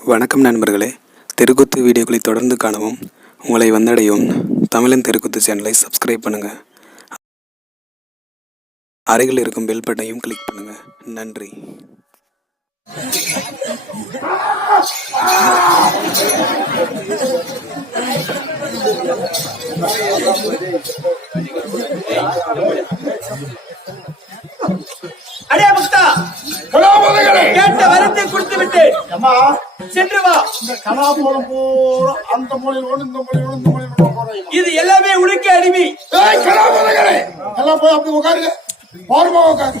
வணக்கம் நண்பர்களே. தெருக்கூத்து வீடியோக்களை தொடர்ந்து காணவும் உங்களை வந்தடையும் தமிழன் தெருக்கூத்து சேனலை சப்ஸ்கிரைப் பண்ணுங்கள் அருகில் இருக்கும் பெல் பட்டனையும் கிளிக் பண்ணுங்கள் நன்றி. அடே கலாபதிகளே! கேட்ட வரத்தை கொடுத்து விட்டு அம்மா! சென்று வா. இந்த கலாபுரம் பூரா அந்த மொழியில் ஒன்று இந்த மொழியில் ஒன்று இந்த மொழியில் இது எல்லாமே உனக்கு அடிமை. ஏய் கலாபதிகளே எல்லாம் போய் அப்படி உட்காருங்க. பாருமா உட்காரு.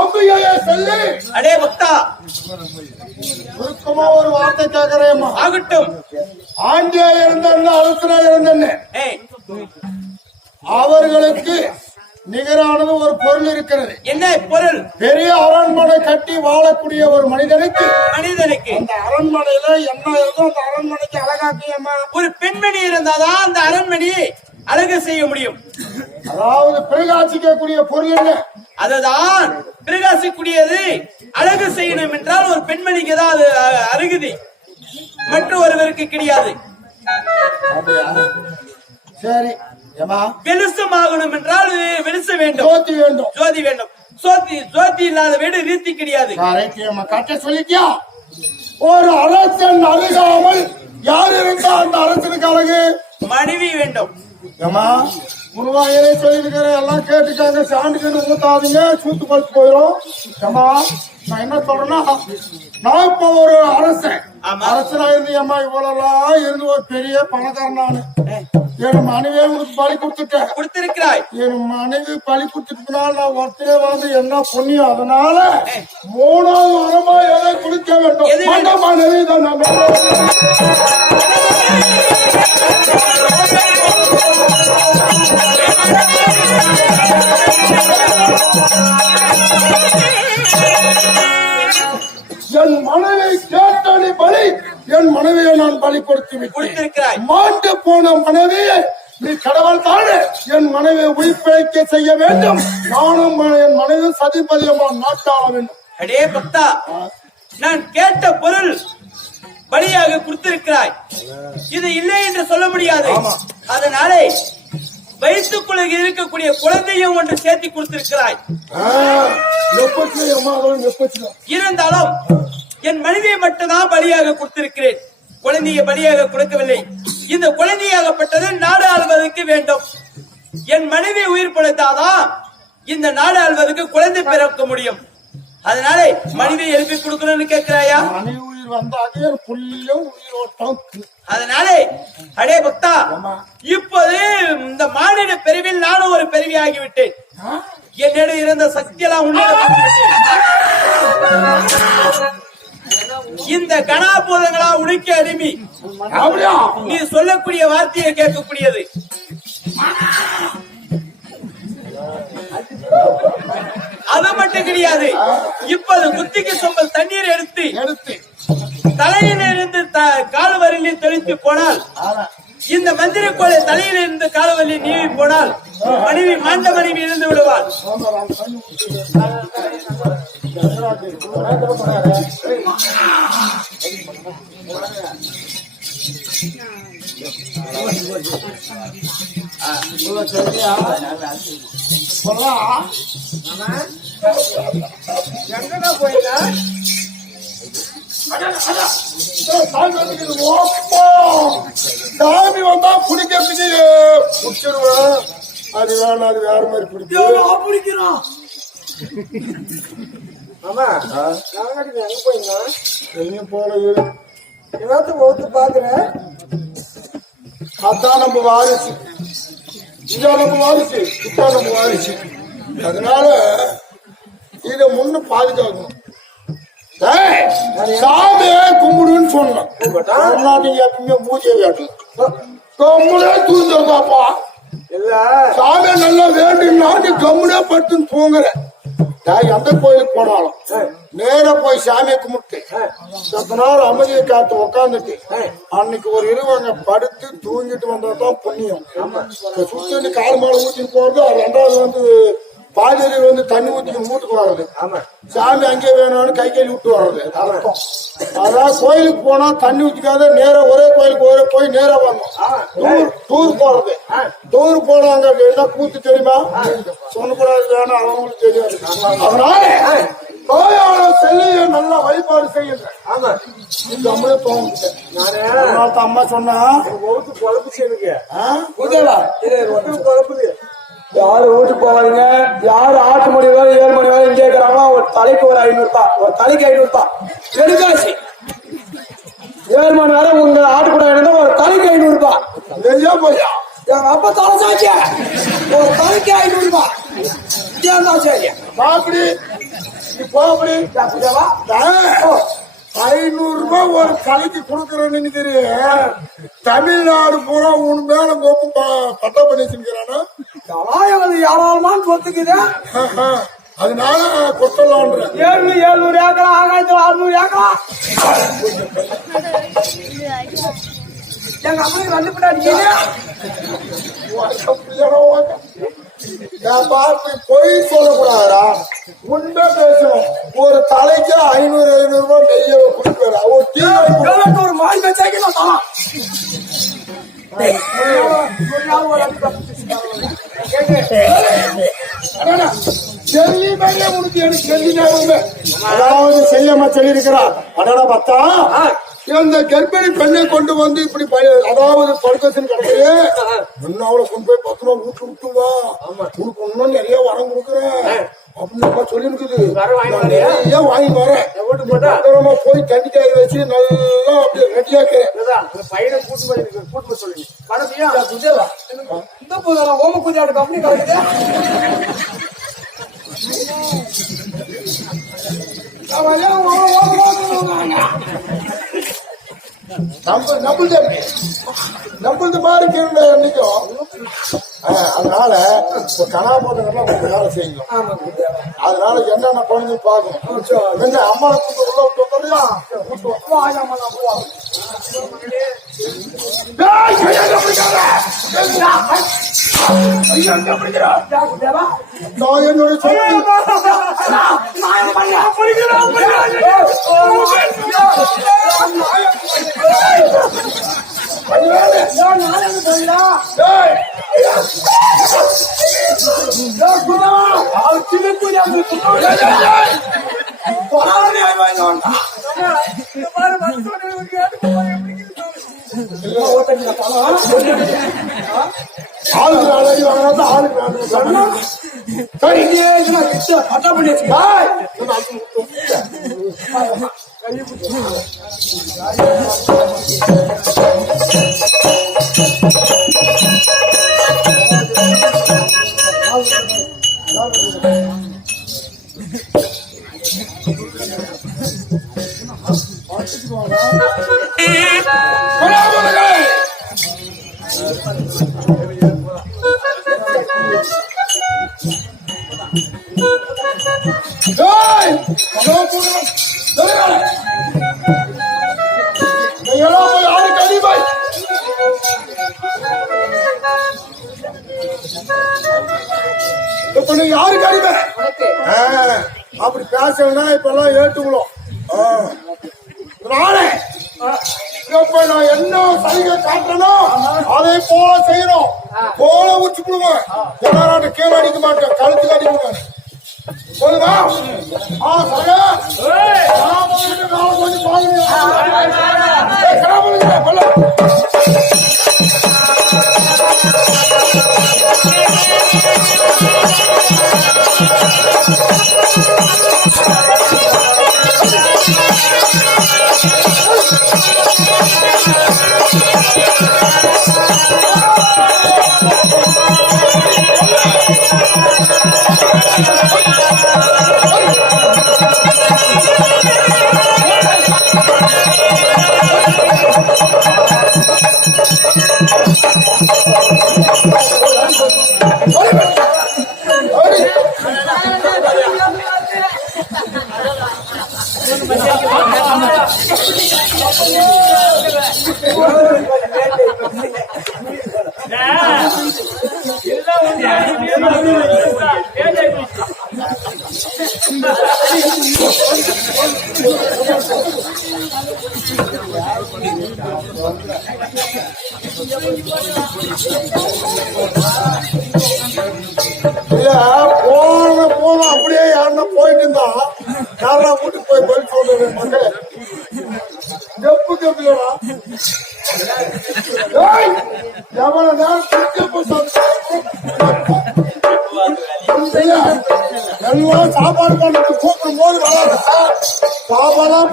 அம்பிகையே சொல்லி. அடே பக்தா. சுருக்கமா ஒரு வார்த்தை ஆகட்டும். ஆண்டியா இருந்தன்னு அழுத்தனா இருந்தன்னு. ஏய், அவர்களுக்கு நிகரானது ஒரு பொருள் இருக்கிறது. என்ன பொருள்? பெரிய அரண்மனை கட்டி வாழக்கூடிய ஒரு மனிதனுக்கு. மனிதனுக்கு. அந்த அரண்மனையில என்ன இருக்கோ அந்த அரண்மனைக்கு அழகாக்கியம்மா ஒரு பெண்மணி இருந்தாதான் அந்த அரண்மனையை அழகு செய்ய முடியும். அதாவது பிரகாசிக்கக்கூடிய பொருள் என்ன? அதுதான் பிரகாசிக்கூடியது அழகு செய்யணும் என்றால் ஒரு பெண்மணிக்கு தான் அது அருகுதி. மற்ற ஒருவருக்கு கிடையாது சரி. ஏமா வெளிச்சம் ஆகணும் என்றால் வெளிச்ச வேண்டும். ஜோதி வேண்டும். ஜோதி வேண்டும். சோதி ஜோதி இல்லாத வீடு ரீத்தி கிடையாது. கட்ட சொல்லிட்டியா? ஒரு அரசன் அருகாமல் யார் இருந்தா அந்த அரசனுக்கு அழகு? மனைவி வேண்டும். ஏமா முருவாயரே சொல்லியிருக்கிறேன் எல்லாம் கேட்டுக்காங்க சாண்டுக்கு ஊத்தாதீங்க சூத்து பழுத்து போயிடும் ஏமா நான் என்ன சொல்றேன்னா நான் இப்ப ஒரு அரசன். அரசனா இருந்து ஏமா இவ்வளவு இருந்து ஒரு பெரிய பணக்காரன் நானு. என் மனைவியே உனக்கு பலி கொடுத்துட்டேன். கொடுத்திருக்கிறாய். என் மனைவி பலி கொடுத்துட்டனால நான் ஒருத்தரே வந்து என்ன புண்ணியம் அதனால மூணாவது வரமா எதை குடிக்க வேண்டும். எது வேண்டும்? மண்ட மனைவி தான் நம்ம என் மனைவி கேட்டனி பலி என் மனைவியை நான் பலி கொடுத்து மாண்டு போன மனைவியை நீ கடவுள் தானே என் மனைவியை உயிர்ப்பிழைக்க செய்ய வேண்டும். நானும் என் மனைவி சதிபதியமா நாட்டாள வேண்டும். அடே பக்தா நான் கேட்ட பொருள் பலியாக கொடுத்திருக்கிறாய். இது இல்லை என்று சொல்ல முடியாது. அதனாலே வயிற்றுக்குள்ள இருக்கக்கூடிய குழந்தையும் ஒன்று சேர்த்து கொடுத்திருக்கிறாய். இருந்தாலும் என் மனைவியை மட்டும்தான் பலியாக கொடுத்திருக்கிறேன். குழந்தையை பலியாக கொடுக்கவில்லை. இந்த குழந்தையாகப்பட்டது நாடு ஆள்வதற்கு வேண்டும். என் மனைவி உயிர் படைத்தாதான் இந்த நாடு ஆள்வதற்கு குழந்தை பிறக்க முடியும். அதனால மனைவியை எழுப்பி கொடுக்கணும்னு கேட்கிறாயா? உயிர் வந்தாக்க என் புள்ளியும் உயிரோட்டம் அதனாலே அடே பக்தா இப்போது இந்த மாநில பிரிவில் நானும் ஒரு பிரிவி ஆகிவிட்டேன் என்னிடம் இருந்த சக்தியெல்லாம் உன்னிடம். இந்த கணாபூதங்களா உனக்கு அடிமை. நீ சொல்லக்கூடிய வார்த்தையை கேட்கக்கூடியது. அது மட்டும் கிடையாது. இப்போது குத்திக்கு சொம்பல் தண்ணீர் எடுத்து. தலையிலிருந்து கால்வரியில் இருந்து தெளித்து போனால் இந்த மந்திர கோலை தலையிலிருந்து கால் நீவி போனால் மனைவி மாண்ட மனைவி இருந்து விடுவார் எங்கடா சாமி வந்தா குடிக்கிறதுக்கு குடிச்சிருவேன் அது வேணாம் அது வேற மாதிரி குடிக்கும் பிடிக்கிறான். ஆமா. நாங்கடி எங்க போயிருந்தா எங்கேயும் போனது எல்லாத்தையும் ஒத்து பாக்குறேன் அதான் நம்ம வாரிசு. இதான் நம்ம வாரிசு. இதான் நம்ம வாரிசு. அதனால இத முன்ன பாதுகாக்கணும். சாமியே கும்பிடுன்னு சொன்னோம் நீங்க எப்பவுமே பூஜை வேட்டலாம் கம்முனே தூங்குறதாப்பா இல்ல. சாமி நல்லா வேண்டும்னா நீ கம்முனே படுத்துன்னு தூங்குற. நான் எந்த கோயிலுக்கு போனாலும். நேரா போய் சாமியை கும்பிட்டு. சத்த நேரம் அமைதியை காத்து உக்காந்துட்டு. அன்னைக்கு ஒரு இருவங்க படுத்து தூங்கிட்டு வந்தா தான் புண்ணியம் சுத்தண்ணி கால் மேல ஊத்திட்டு போறது அது ரெண்டாவது வந்து பாதிரி வந்து தண்ணி ஊத்தி வீட்டுக்கு வர்றது. சாமி அங்கே வேணும்னு கை கையில் விட்டு வர்றது. அர்த்தம் அதான் கோயிலுக்கு போனா தண்ணி ஊத்திக்காத நேரா ஒரே கோயிலுக்கு ஒரே போய் நேரா வரணும் டூர் போறது. டூர் போனாங்க என்ன கூத்து தெரியுமா? சொல்லக்கூடாது வேணும் அவங்களுக்கு தெரியாது. அதனால கோயால செல்லிய நல்லா வழிபாடு செய்யுங்க. ஆமா. இந்த அம்மளே தோணுது. நானே. அம்மா சொன்னா? இது ஒருத்தர் குழப்புது. யாரு வீட்டுக்கு போவாதீங்க யாரு ஆட்டு மணி வேலை ஏழு மணி வேலை இங்கே இருக்கிறாங்களோ ஒரு தலைக்கு ஒரு ஐநூறு தான் ஒரு தலைக்கு ஐநூறு தான் எடுக்காசி ஏழு மணி வேலை உங்க ஆட்டு கூட இருந்தா ஒரு தலைக்கு ஐநூறு ரூபாய் நெய்யா போயா? எங்க அப்பா தலை சாச்சிய ஒரு தலைக்கு ஐநூறு ரூபாய் தான் சரி பாப்படி நீ போப்படி ஐநூறு ரூபாய் ஒரு தலைக்கு கொடுக்கறேன்னு தெரியும் தமிழ்நாடு பூரா உன் மேல கோப்பு பட்டா பண்ணி வச்சிருக்கிறானா யாராலுமான்னு சொத்துக்குது அதனால கொத்தலான்ற ஏழு ஏழுநூறு ஏக்கரா ஆகாயத்துல அறுநூறு ஏக்கரா? எங்க அம்மனுக்கு ரெண்டு பார்த்து பொய் சொல்லக்கூடாதா உண்மை பேசணும் ஒரு தலைக்கு ஐநூறு ஐநூறு ரூபாய் நெய்ய கொடுக்குறா ஒரு டீ ஒரு மாடி வச்சாக்கி நான் தரேன். மேலே உனக்கு எனக்கு ஞாபகமே. அதாவது செய்யாம சொல்லி இருக்கிறா அடடா பத்தா. இந்த கர்ப்பிணி பெண்ணை கொண்டு வந்து இப்படி அதாவது படுக்கசின் கிடக்குது இன்னும் அவளை கொண்டு போய் பத்து ரூபா வீட்டு விட்டு வா. உனக்கு இன்னும் நிறைய வரம் கொடுக்குறேன். அப்படின்னு சொல்லி இருக்குது நிறைய வாங்கி வரேன். போய் தண்ணி காய வச்சு நல்லா அப்படியே ரெடியாக்கிறேன் பையனை கூட்டு கூட்டு சொல்லுங்க பணத்தையும் இந்த போதும் ஓம குதியாடு கம்பெனி கலக்குது. நம்ம நம்மளது எப்படி மாதிரி கேள்வி என்னைக்கும் அதனால இப்போ கலாபோதங்கள்லாம் கொஞ்ச வேலை செய்யணும் அதனால என்னென்ன பண்ணி பார்க்கணும். என்ன அம்மா கூட்டு உள்ள விட்டு வந்தோம்லையா கூட்டு வா. வாங்க, அம்மா, நான் போறேன். ஏய், கையால பிடிக்காத. ஏய்டா. ஐயா, எங்க பிடிக்கிறா? யாரு தேவா? நான் என்னோட சொத்து. நான் என்ன பண்ணேன்? பிடிக்கிறேன், அதனால, ஏன் நான் என்ன பண்ணல? ஏய், ஏன் குதிரை? அவன் சின்ன குதிரை, ஆளுக்கு நாலு அடி வாங்கினா ஆளுக்கு நாலு அடி இங்கே பட்டா பண்ணி இப்ப நீங்க யாருக்கு அடிமை? ஆ, அப்படி பேசணும்னா இப்ப எல்லாம் ஏற்றுக்கணும் நானே இப்ப நான் என்ன சலுகை காட்டுறனோ அதை போல செய்யணும் போல உச்சி விடுவேன் எல்லாரும் கீழே அடிக்க மாட்டேன் கழுத்துக்கு அடிக்குவேன் ஆ பாருங்க கிராமம் கொல்ல எல்லாம் வந்து இல்ல போன போன அப்படியே யாருன்னா போயிட்டு இருந்தா யாரா வீட்டுக்கு போய் பதில் சொல்றது மக்களே? ஜப்பு ஜப்புலடா எவ்வளவு நேரம் எல்லாம் சாப்பாடு பண்ணிட்டு கூப்பிடும் போது வராத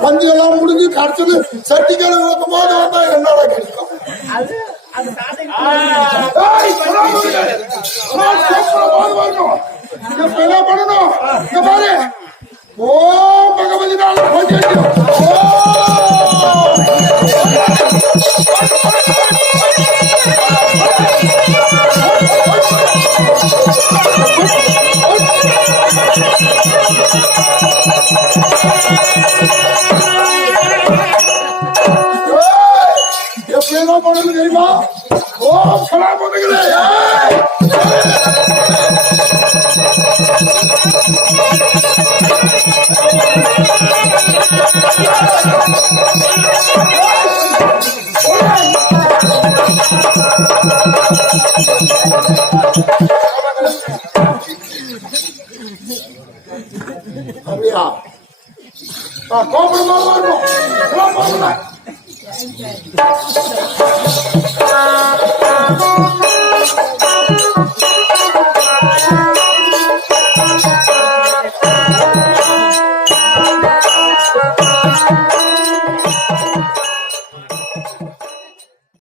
பஞ்சு எல்லாம் முடிஞ்சு கடைச்சது சட்டி போது வந்தா என்னடா கிடைக்கும் ஏய், சொல்லாதீங்க. நான் கூப்பிடும் போது வரணும். இப்ப என்ன பண்ணணும் இங்க பாரு ஓம் பகவதி நாள் பஞ்சு எப்படி என்ன பண்ணணும் அப்படியா கோபுரம் வரணும்